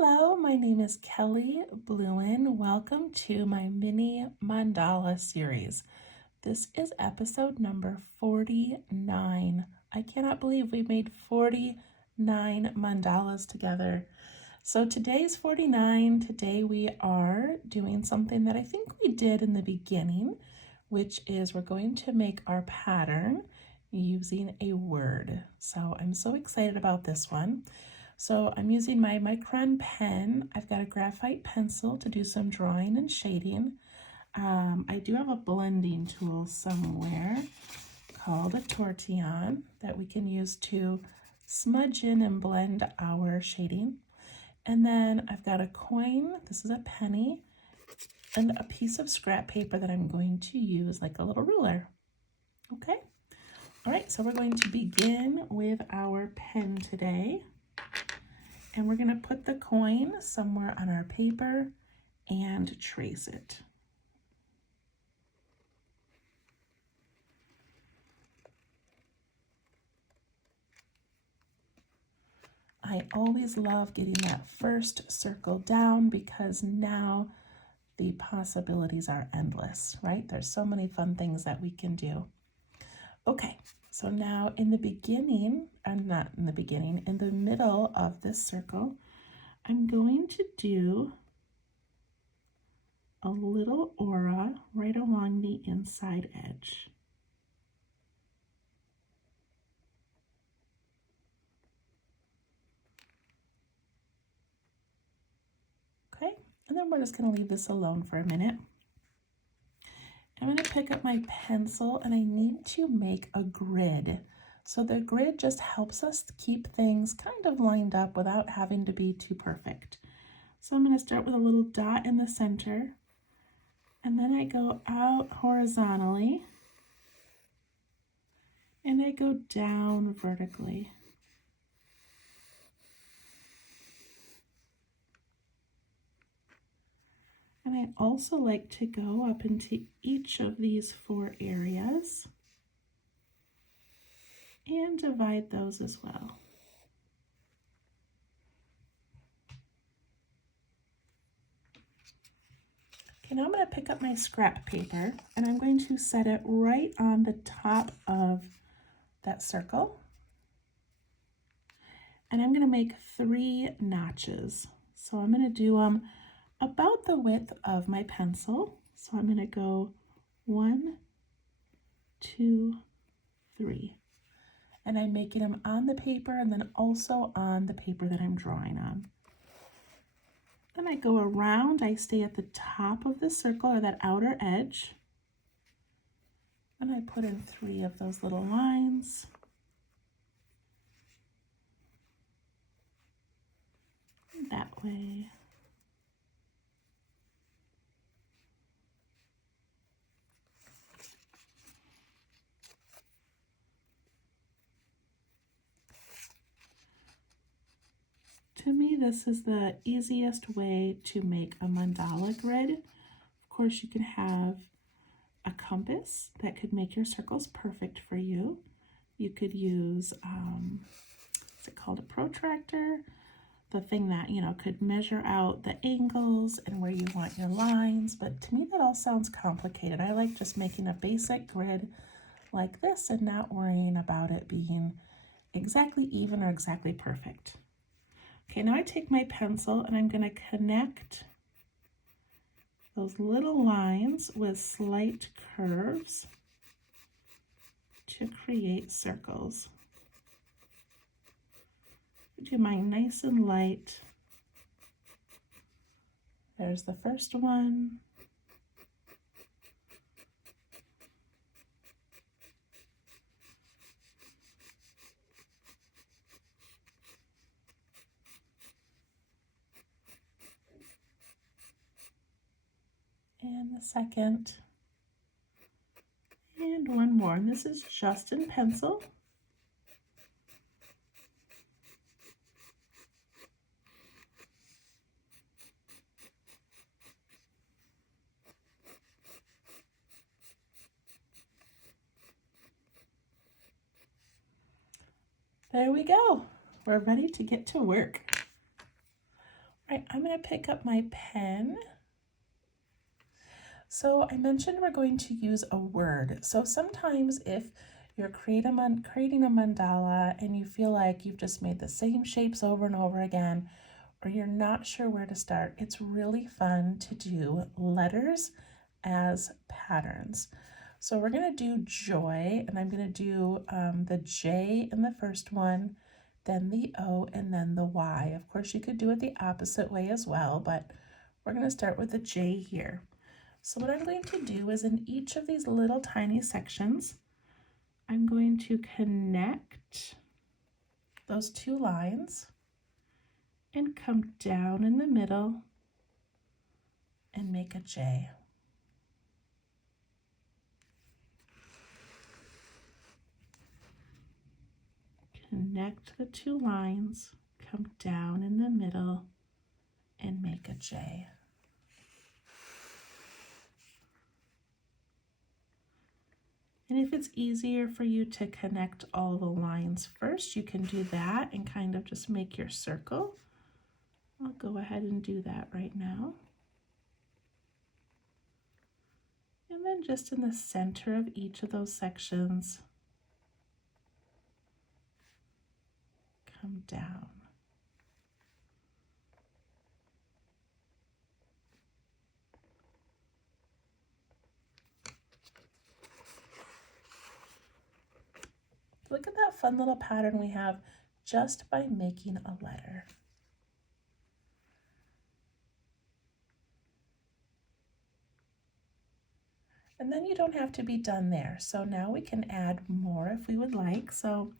Hello, my name is Kelly Bluen. Welcome to my Mini-Mandala series. This is episode number 49. I cannot believe we made 49 mandalas together. So today's 49. Today we are doing something that I think we did in the beginning, which is we're going to make our pattern using a word. So I'm so excited about this one. So I'm using my Micron pen. I've got a graphite pencil to do some drawing and shading. I do have a blending tool somewhere called a tortillon that we can use to smudge in and blend our shading. And then I've got a coin, this is a penny, and a piece of scrap paper that I'm going to use like a little ruler. Okay, all right, so we're going to begin with our pen today. And we're going to put the coin somewhere on our paper and trace it. I always love getting that first circle down because now the possibilities are endless, right? There's so many fun things that we can do. Okay, so now in the beginning, not in the beginning, in the middle of this circle, I'm going to do a little aura right along the inside edge. Okay, and then we're just going to leave this alone for a minute. I'm going to pick up my pencil and I need to make a grid. So the grid just helps us keep things kind of lined up without having to be too perfect. So I'm going to start with a little dot in the center, and then I go out horizontally, and I go down vertically. And I also like to go up into each of these 4 areas and divide those as well. Okay, now I'm going to pick up my scrap paper and I'm going to set it right on the top of that circle. And I'm going to make 3 notches. So I'm going to do them about the width of my pencil. So I'm going to go 1, 2, 3. And I'm making them on the paper and then also on the paper that I'm drawing on. Then I go around, I stay at the top of the circle or that outer edge. And I put in 3 of those little lines. That way. To me, this is the easiest way to make a mandala grid. Of course, you can have a compass that could make your circles perfect for you. You could use, what's it called, a protractor? The thing that, could measure out the angles and where you want your lines. But to me, that all sounds complicated. I like just making a basic grid like this and not worrying about it being exactly even or exactly perfect. Okay, now I take my pencil and I'm going to connect those little lines with slight curves to create circles. Do mine nice and light. There's the first one. And the second. And one more. And this is just in pencil. There we go. We're ready to get to work. All right, I'm going to pick up my pen. So I mentioned we're going to use a word. So sometimes if you're creating a mandala and you feel like you've just made the same shapes over and over again, or you're not sure where to start, it's really fun to do letters as patterns. So we're going to do joy, and I'm going to do the J in the first one, then the O, and then the Y. Of course, you could do it the opposite way as well, but we're going to start with the J here. So what I'm going to do is in each of these little tiny sections, I'm going to connect those two lines and come down in the middle and make a J. Connect the two lines, come down in the middle, and make a J. And if it's easier for you to connect all the lines first, you can do that and kind of just make your circle. I'll go ahead and do that right now. And then just in the center of each of those sections, come down. Look at that fun little pattern we have just by making a letter. And then you don't have to be done there. So now we can add more if we would like. So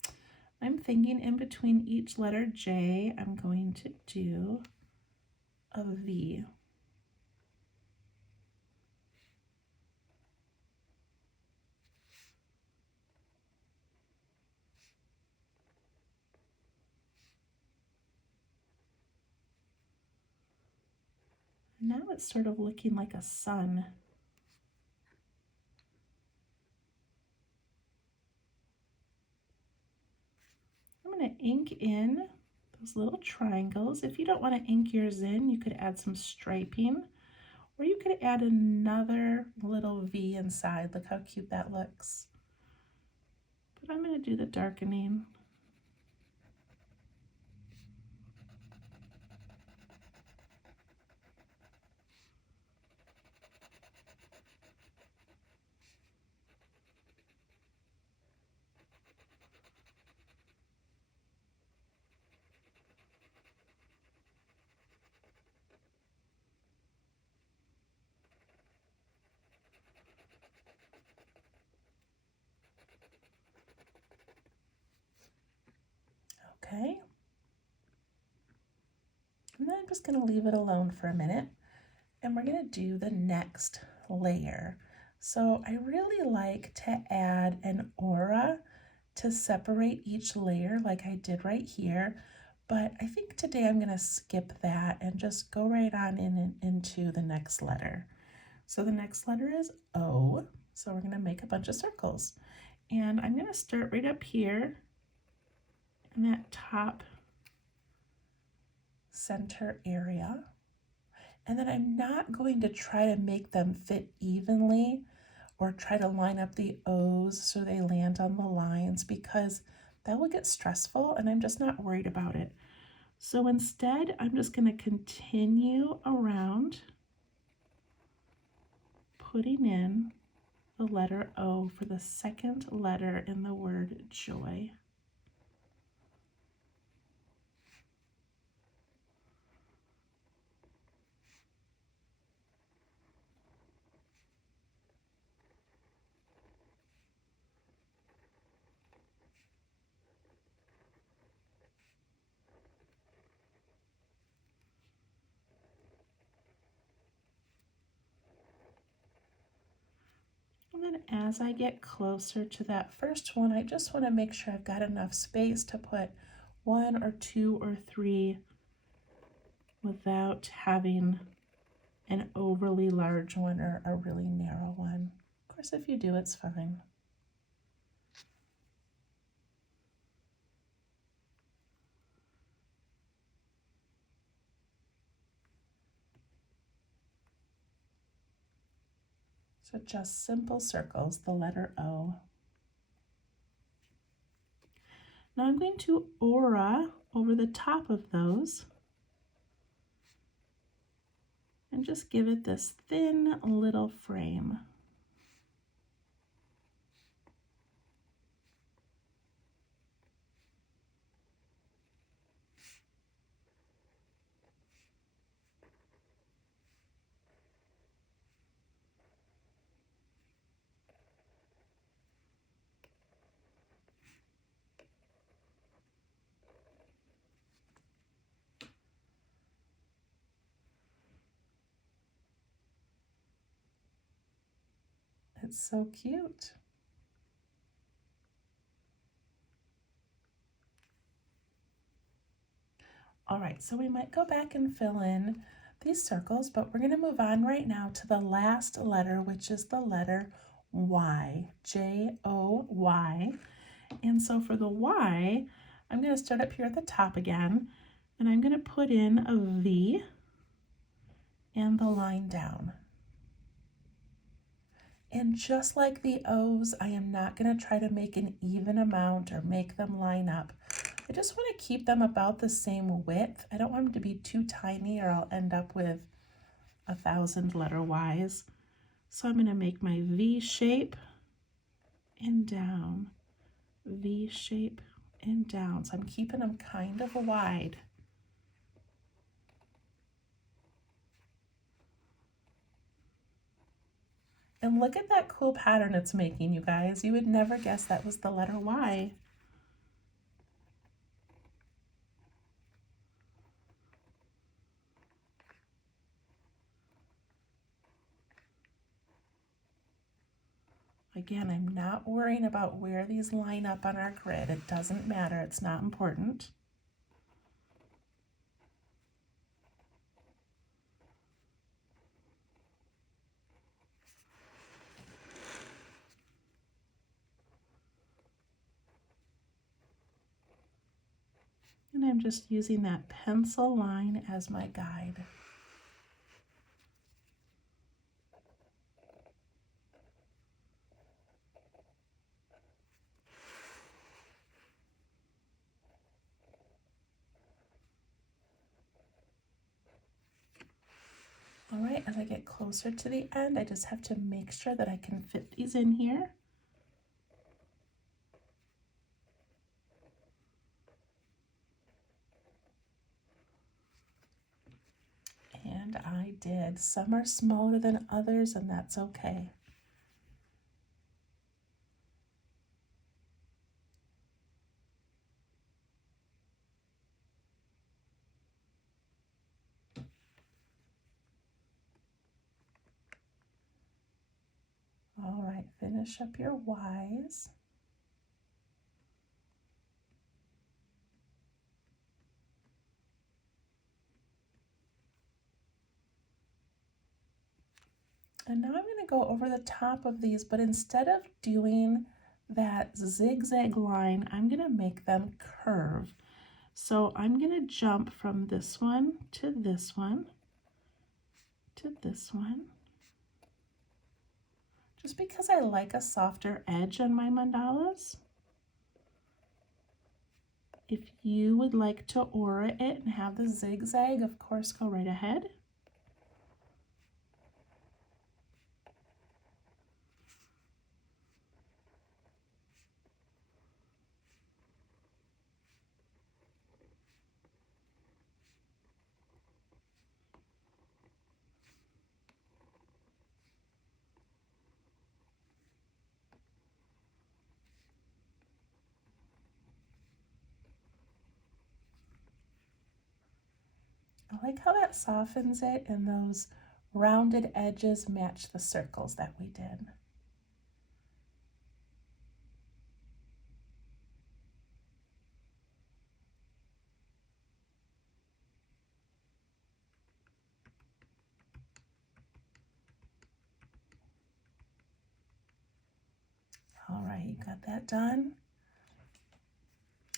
I'm thinking in between each letter J, I'm going to do a V. Now it's sort of looking like a sun. I'm going to ink in those little triangles. If you don't want to ink yours in, you could add some striping, or you could add another little V inside. Look how cute that looks. But I'm going to do the darkening. Okay. And then I'm just going to leave it alone for a minute, and we're going to do the next layer. So I really like to add an aura to separate each layer like I did right here, but I think today I'm going to skip that and just go right on into the next letter. So the next letter is O, so we're going to make a bunch of circles. And I'm going to start right up here in that top center area. And then I'm not going to try to make them fit evenly or try to line up the O's so they land on the lines, because that will get stressful and I'm just not worried about it. So instead, I'm just going to continue around putting in the letter O for the second letter in the word joy. And then as I get closer to that first one, I just want to make sure I've got enough space to put 1 or 2 or 3 without having an overly large one or a really narrow one. Of course, if you do, it's fine. So just simple circles, the letter O. Now I'm going to aura over the top of those and just give it this thin little frame. It's so cute. All right, so we might go back and fill in these circles, but we're going to move on right now to the last letter, which is the letter Y, J-O-Y. And so for the Y, I'm going to start up here at the top again, and I'm going to put in a V and the line down. And just like the O's, I am not going to try to make an even amount or make them line up. I just want to keep them about the same width. I don't want them to be too tiny or I'll end up with 1,000 letter Y's. So I'm going to make my V shape and down, V shape and down. So I'm keeping them kind of wide. And look at that cool pattern it's making, you guys. You would never guess that was the letter Y. Again, I'm not worrying about where these line up on our grid. It doesn't matter. It's not important. And I'm just using that pencil line as my guide. All right, as I get closer to the end, I just have to make sure that I can fit these in here. And I did. Some are smaller than others, and that's okay. All right, finish up your Y's. And now I'm going to go over the top of these, but instead of doing that zigzag line, I'm going to make them curve. So I'm going to jump from this one to this one to this one, just because I like a softer edge on my mandalas. If you would like to aura it and have the zigzag, of course, go right ahead. I like how that softens it and those rounded edges match the circles that we did. All right, you got that done?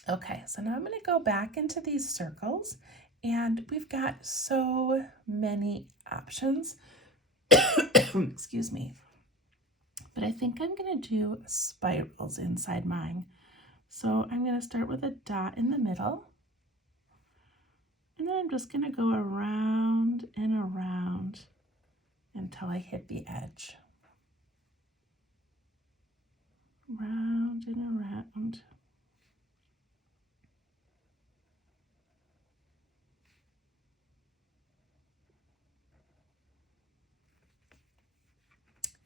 Okay, so now I'm going to go back into these circles, and we've got so many options. Excuse me. but I think I'm going to do spirals inside mine. So I'm going to start with a dot in the middle, and then I'm just going to go around and around until I hit the edge. Round and around.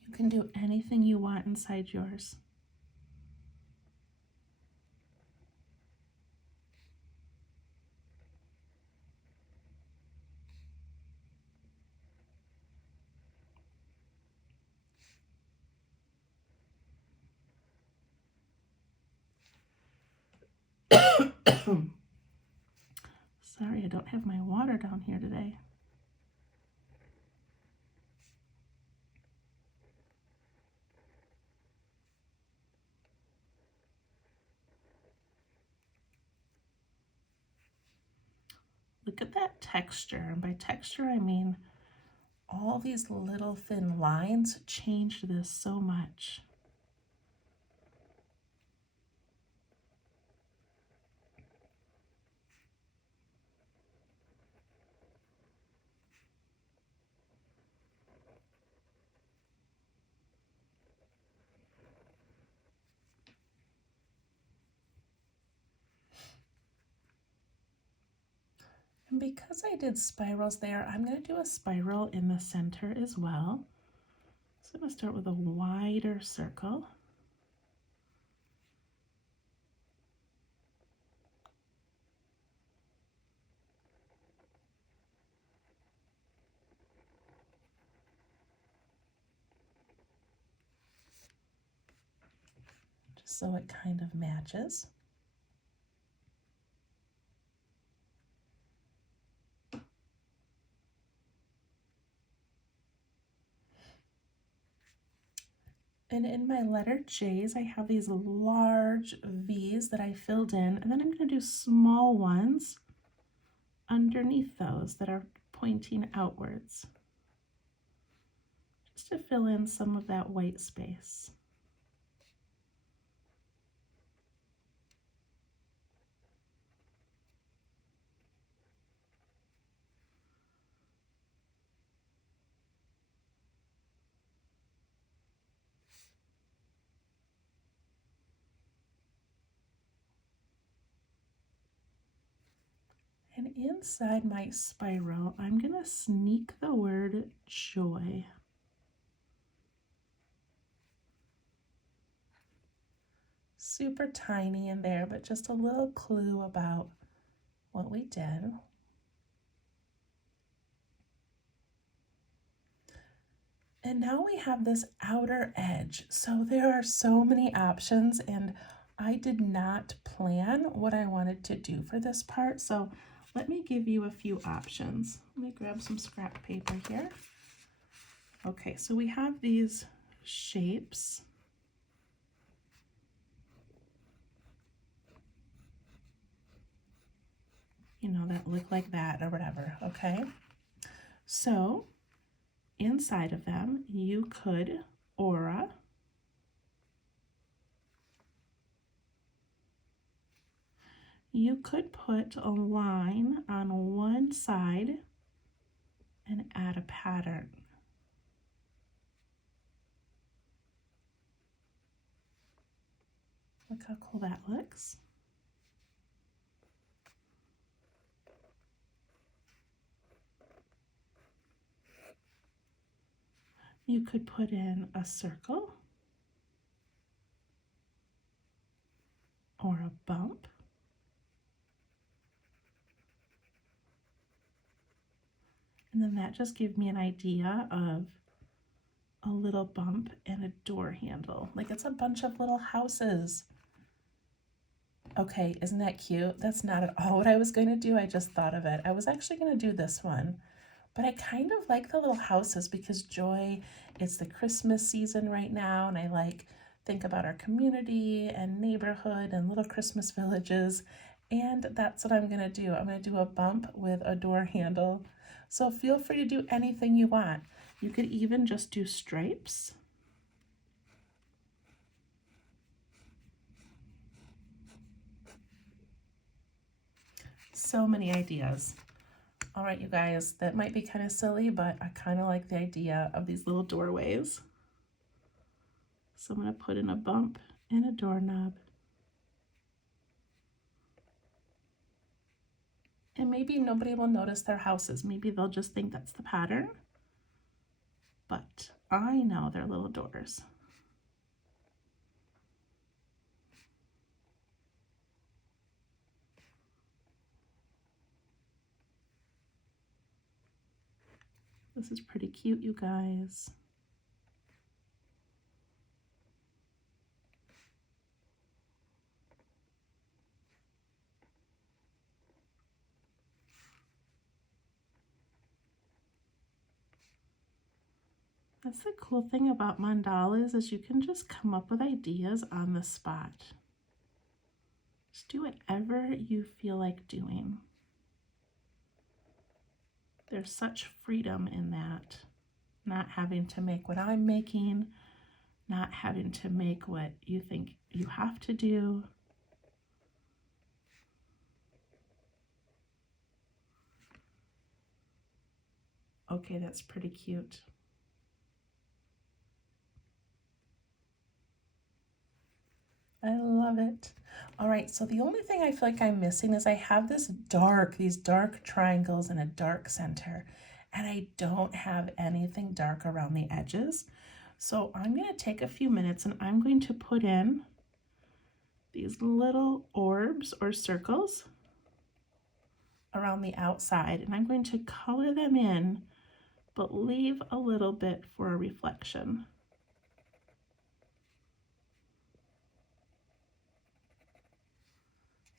You can do anything you want inside yours. Sorry, I don't have my water down here today. Look at that texture. And by texture, I mean all these little thin lines change this so much. And because I did spirals there, I'm going to do a spiral in the center as well. So I'm going to start with a wider circle. Just so it kind of matches. And in my letter J's, I have these large V's that I filled in, and then I'm going to do small ones underneath those that are pointing outwards, just to fill in some of that white space. And inside my spiral, I'm going to sneak the word joy. Super tiny in there, but just a little clue about what we did. And now we have this outer edge. So there are so many options, and I did not plan what I wanted to do for this part. So let me give you a few options. Let me grab some scrap paper here. Okay, so we have these shapes. You know, that look like that or whatever, okay? So inside of them, you could aura. You could put a line on one side and add a pattern. Look how cool that looks. You could put in a circle or a bump. And then that just gives me an idea of a little bump and a door handle. Like it's a bunch of little houses. Okay, isn't that cute? That's not at all what I was going to do. I just thought of it. I was actually going to do this one. But I kind of like the little houses because joy, it's the Christmas season right now, and I think about our community and neighborhood and little Christmas villages, and that's what I'm gonna do. I'm gonna do a bump with a door handle. So feel free to do anything you want. You could even just do stripes. so many ideas. All right, you guys, that might be kind of silly, but I kind of like the idea of these little doorways. So I'm going to put in a bump and a doorknob. And maybe nobody will notice their houses. Maybe they'll just think that's the pattern. But I know they're little doors. This is pretty cute, you guys. That's the cool thing about mandalas is you can just come up with ideas on the spot. Just do whatever you feel like doing. There's such freedom in that. Not having to make what I'm making, not having to make what you think you have to do. Okay, that's pretty cute. I love it. All right, so the only thing I feel like I'm missing is I have these dark triangles in a dark center, and I don't have anything dark around the edges. So I'm going to take a few minutes and I'm going to put in these little orbs or circles around the outside, and I'm going to color them in, but leave a little bit for a reflection.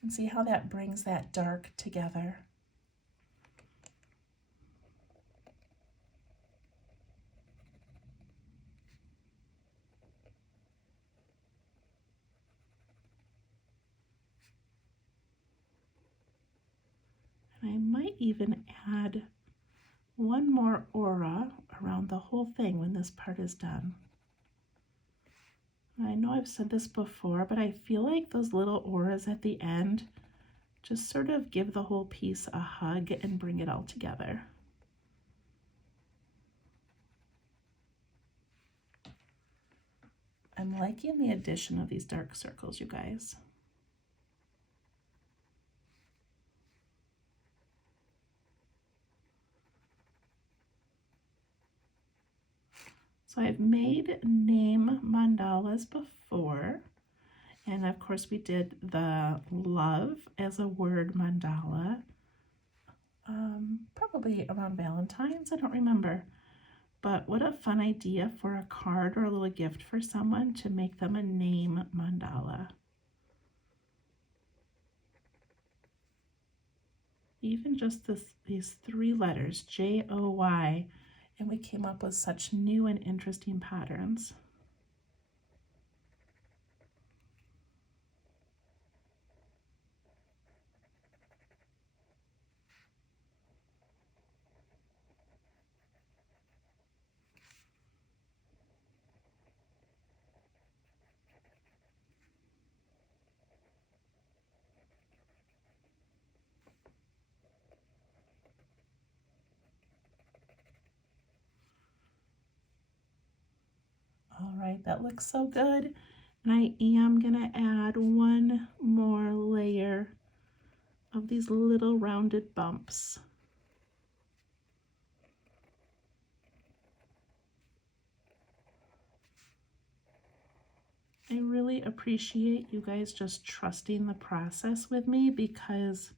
And see how that brings that dark together. And I might even add one more aura around the whole thing when this part is done. I know I've said this before, but I feel like those little auras at the end just sort of give the whole piece a hug and bring it all together. I'm liking the addition of these dark circles, you guys. So I've made name mandalas before, and of course we did the love as a word mandala, probably around Valentine's, I don't remember. But what a fun idea for a card or a little gift for someone to make them a name mandala. Even just these 3 letters, J-O-Y, and we came up with such new and interesting patterns. All right, that looks so good. And I am gonna add one more layer of these little rounded bumps. I really appreciate you guys just trusting the process with me, because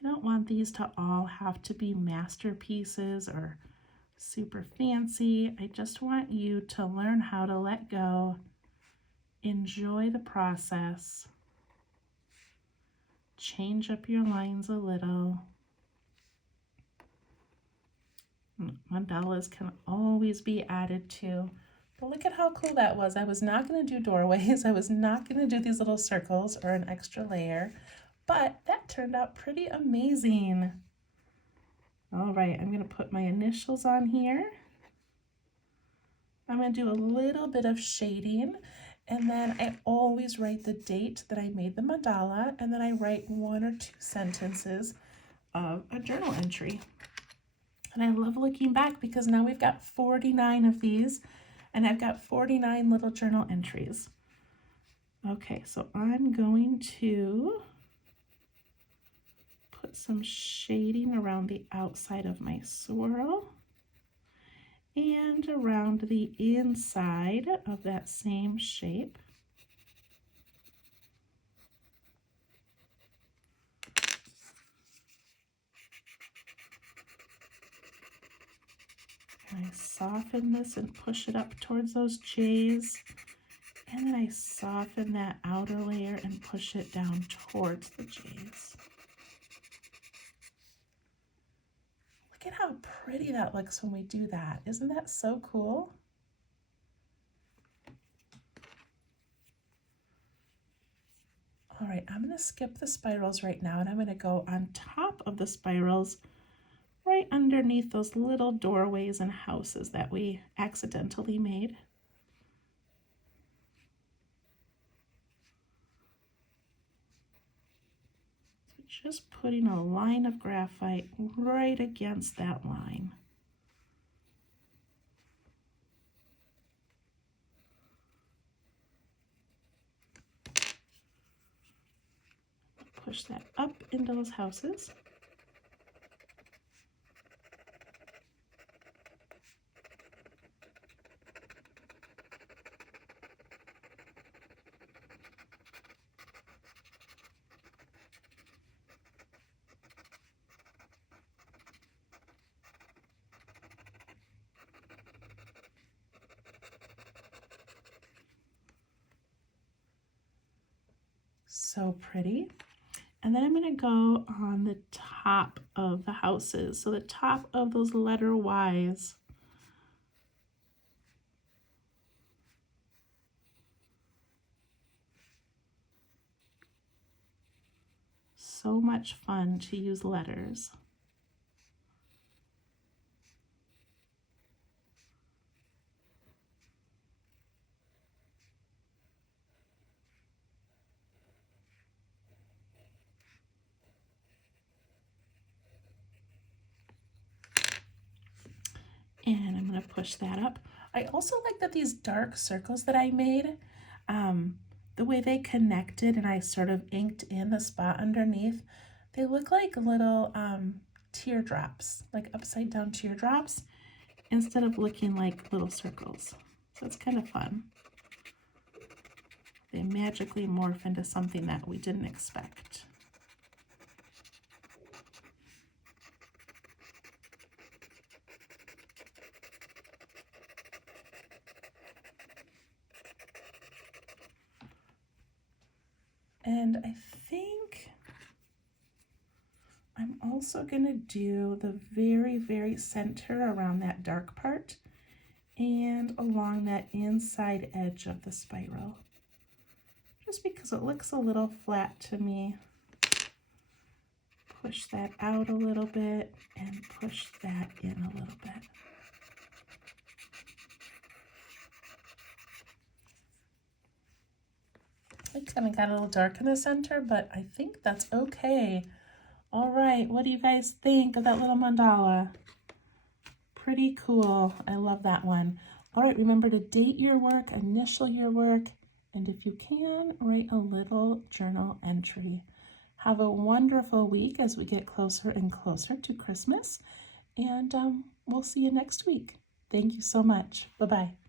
I don't want these to all have to be masterpieces or super fancy. I just want you to learn how to let go, enjoy the process, change up your lines a little. Mandalas can always be added to. But look at how cool that was. I was not going to do doorways. I was not going to do these little circles or an extra layer, but that turned out pretty amazing. All right, I'm going to put my initials on here. I'm going to do a little bit of shading, And then I always write the date that I made the mandala, and then I write 1 or 2 sentences of a journal entry. And I love looking back because now we've got 49 of these, and I've got 49 little journal entries. Okay, so I'm going to put some shading around the outside of my swirl and around the inside of that same shape. And I soften this and push it up towards those J's. And then I soften that outer layer and push it down towards the J's. Look at how pretty that looks when we do that. Isn't that so cool? All right, I'm going to skip the spirals right now, and I'm going to go on top of the spirals right underneath those little doorways and houses that we accidentally made. So just putting a line of graphite right against that line. Push that up into those houses. So pretty. And then I'm going to go on the top of the houses. So the top of those letter Y's. So much fun to use letters. And I'm going to push that up. I also like that these dark circles that I made, the way they connected and I sort of inked in the spot underneath, they look like little teardrops, like upside down teardrops, instead of looking like little circles. So it's kind of fun. They magically morph into something that we didn't expect. And I think I'm also going to do the very, very center around that dark part and along that inside edge of the spiral. Just because it looks a little flat to me. Push that out a little bit and push that in a little bit. It kind of got a little dark in the center, but I think that's okay. All right, what do you guys think of that little mandala? Pretty cool. I love that one. All right, remember to date your work, initial your work, and if you can, write a little journal entry. Have a wonderful week as we get closer and closer to Christmas, and we'll see you next week. Thank you so much. Bye-bye.